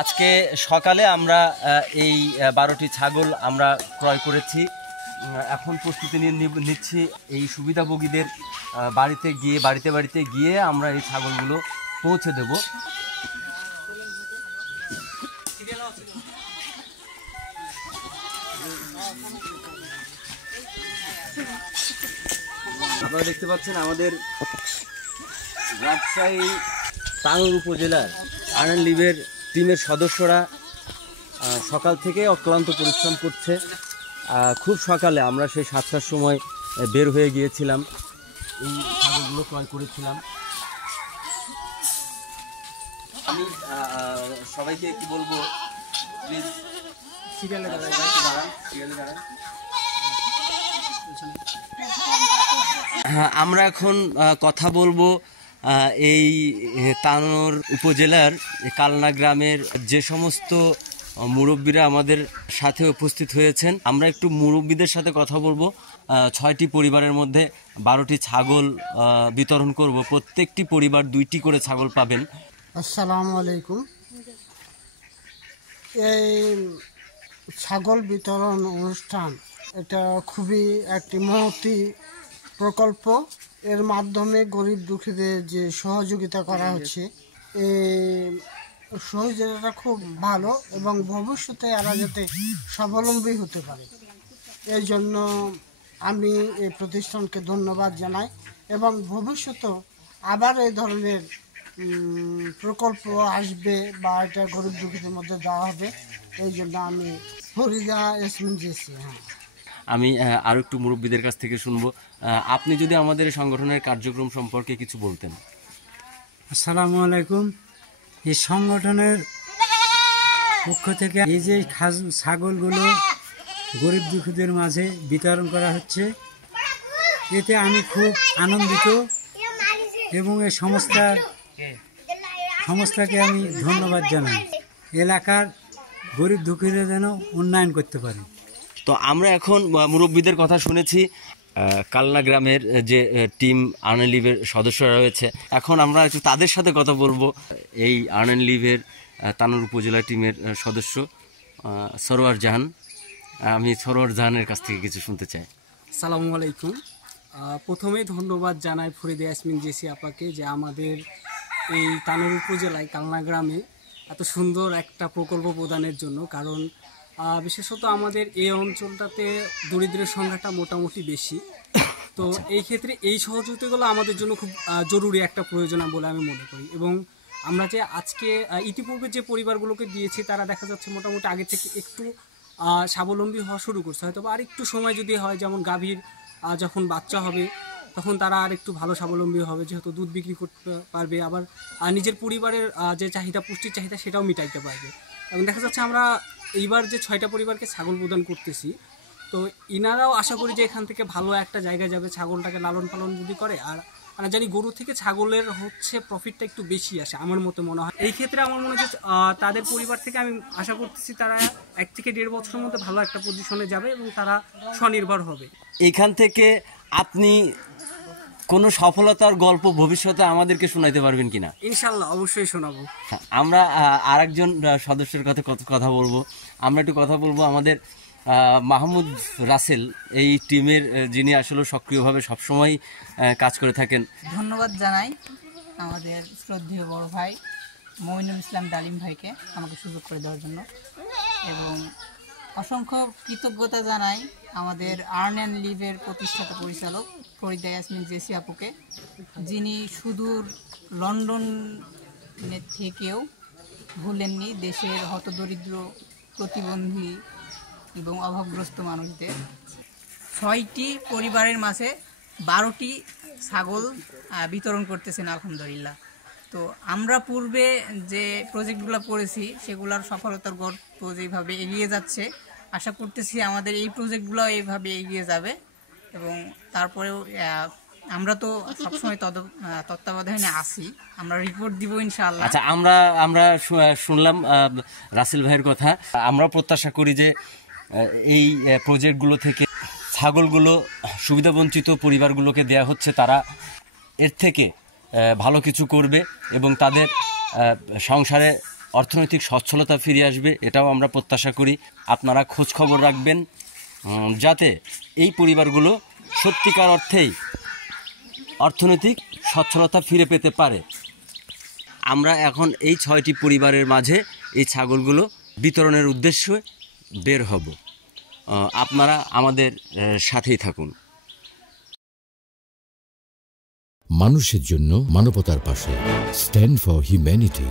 আজকে সকালে আমরা এই 12টি ছাগল আমরা ক্রয় করেছি। এখন প্রস্তুতি নিচ্ছি এই সুবিধাভোগীদের বাড়িতে বাড়িতে গিয়ে আমরা এই ছাগলগুলো পৌঁছে দেব। আপনারা দেখতে পাচ্ছেন আমাদের রাজশাহী তানোর উপজেলার আর্ন লিভের টিমের সদস্যরা সকাল থেকে অক্লান্ত পরিশ্রম করছে। খুব সকালে আমরা সেই 7টার সময় বের হয়ে গিয়েছিলাম, এই ছাগলগুলো ক্রয় করেছিলাম। আমি সবাইকে কি বলবো, প্লিজ সিরিয়ালে দাঁড়ান। হ্যাঁ, আমরা এখন কথা বলবো এই তানোর উপজেলার কালনা গ্রামের যে সমস্ত মুরব্বীরা আমাদের সাথে উপস্থিত হয়েছেন। আমরা একটু মুরব্বীদের সাথে কথা বলবো। 6টি পরিবারের মধ্যে 12টি ছাগল বিতরণ করব। প্রত্যেকটি পরিবার 2টি করে ছাগল পাবেন। আসসালামু আলাইকুম। এই ছাগল বিতরণ অনুষ্ঠান এটা খুবই একটি মহতি প্রকল্প। এর মাধ্যমে গরিব দুঃখীদের যে সহযোগিতা করা হচ্ছে, এই সহযোগিতাটা খুব ভালো এবং ভবিষ্যতে এরা যাতে স্বাবলম্বী হতে পারে, এই জন্য আমি এই প্রতিষ্ঠানকে ধন্যবাদ জানাই এবং ভবিষ্যতেও আবার এই ধরনের প্রকল্প আসবে বা এটা গরিব দুঃখীদের মধ্যে দেওয়া হবে, এই জন্য আমি ফরিদা ইয়াসমিন জেসি। হ্যাঁ, আমি আরও একটু মুরব্বীদের কাছ থেকে শুনবো। আপনি যদি আমাদের সংগঠনের কার্যক্রম সম্পর্কে কিছু বলতেন। আসসালামু আলাইকুম। এই সংগঠনের পক্ষ থেকে এই যে ছাগলগুলো গরিব দুঃখীদের মাঝে বিতরণ করা হচ্ছে, এতে আমি খুব আনন্দিত এবং এই সংস্থাকে আমি ধন্যবাদ জানাই। এলাকার গরিব দুঃখীরা যেন উন্নয়ন করতে পারে। তো আমরা এখন মুরব্বীদের কথা শুনেছি, কালনা গ্রামের যে টিম আর্ন লিভের সদস্যরা রয়েছে, এখন আমরা একটু তাদের সাথে কথা বলবো। এই আর্ন লিভের তানোর উপজেলা টিমের সদস্য সরোয়ার জাহান, আমি সরোয়ার জাহানের কাছ থেকে কিছু শুনতে চাই। আসসালামু আলাইকুম। প্রথমেই ধন্যবাদ জানাই ফরিদা ইয়াসমিন জেসি আপাকে যে আমাদের এই তানোর উপজেলায় কালনা গ্রামে এত সুন্দর একটা প্রকল্প প্রদানের জন্য। কারণ বিশেষত আমাদের এই অঞ্চলটাতে দরিদ্রের সংখ্যাটা মোটামুটি বেশি, তো এই ক্ষেত্রে এই সহযোগিতাগুলো আমাদের জন্য খুব জরুরি একটা প্রয়োজন বলে আমি মনে করি। এবং আমরা যে আজকে ইতিপূর্বে যে পরিবারগুলোকে দিয়েছি, তারা দেখা যাচ্ছে মোটামুটি আগে থেকে একটু স্বাবলম্বী হওয়া শুরু করছে। হয়তো আর একটু সময় যদি হয়, যেমন গাভীর যখন বাচ্চা হবে তখন তারা আর একটু ভালো স্বাবলম্বী হবে, যেহেতু দুধ বিক্রি করতে পারবে, আবার নিজের পরিবারের যে চাহিদা, পুষ্টির চাহিদা, সেটাও মিটাইতে পারবে। এবং দেখা যাচ্ছে আমরা এইবার যে 6টা পরিবারকে ছাগল প্রদান করতেছি, তো ইনারাও আশা করি যে এখান থেকে ভালো একটা জায়গায় যাবে, ছাগলটাকে লালন পালন যদি করে। আর আমরা জানি গরু থেকে ছাগলের প্রফিটটা একটু বেশি আসে আমার মনে হয়। এই ক্ষেত্রে আমার মনে হয় তাদের পরিবার থেকে আমি আশা করতেছি তারা 1 থেকে 1.5 বছরের মধ্যে ভালো একটা পজিশনে যাবে এবং তারা স্বনির্ভর হবে। এখান থেকে আপনি কোনো সফলতার গল্প ভবিষ্যতে আমাদেরকে শোনাইতে পারবেন কিনা? ইনশাল্লাহ, অবশ্যই শোনাবো। আমরা আরেকজন সদস্যের কথা বলবো। আমরা একটু কথা বলবো আমাদের মাহমুদ রাসেল, এই টিমের যিনি আসলে সক্রিয়ভাবে সবসময় কাজ করে থাকেন। ধন্যবাদ জানাই আমাদের শ্রদ্ধেয় বড় ভাই মমিনুল ইসলাম ডালিম ভাইকে আমাকে সুযোগ করে দেওয়ার জন্য, এবং অসংখ্য কৃতজ্ঞতা জানাই আমাদের আর্ন অ্যান্ড লিভের প্রতিষ্ঠাতা পরিচালক ফরিদা ইয়াসমিন জেসি আপুকে, যিনি সুদূর লন্ডনের থেকেও ভুলেননি দেশের হতদরিদ্র, প্রতিবন্ধী এবং অভাবগ্রস্ত মানুষদের। 6টি পরিবারের মাঝে 12টি ছাগল বিতরণ করতেছেন আলহামদুলিল্লাহ। তো আমরা পূর্বে যে প্রজেক্টগুলো করেছি সেগুলোর সফলতার গল্প যেভাবে এগিয়ে যাচ্ছে, আশা করতেছি আমাদের এই প্রজেক্টগুলো এইভাবে এগিয়ে যাবে। এবং তারপরেও আমরা তো সবসময় তত্ত্বাবধানে আছি, আমরা রিপোর্ট দিব ইনশাআল্লাহ। আচ্ছা, আমরা শুনলাম রাসেল ভাইয়ের কথা। আমরা প্রত্যাশা করি যে এই প্রজেক্টগুলো থেকে ছাগলগুলো সুবিধাবঞ্চিত পরিবারগুলোকে দেয়া হচ্ছে, তারা এর থেকে ভালো কিছু করবে এবং তাদের সংসারে অর্থনৈতিক সচ্ছলতা ফিরে আসবে, এটাও আমরা প্রত্যাশা করি। আপনারা খোঁজ খবর রাখবেন যাতে এই পরিবারগুলো সত্যিকার অর্থেই অর্থনৈতিক সচ্ছলতা ফিরে পেতে পারে। আমরা এখন এই 6টি পরিবারের মাঝে এই ছাগলগুলো বিতরণের উদ্দেশ্যে বের হব। আপনারা আমাদের সাথেই থাকুন। মানুষের জন্য মানবতার পাশে, স্ট্যান্ড ফর হিউম্যানিটি।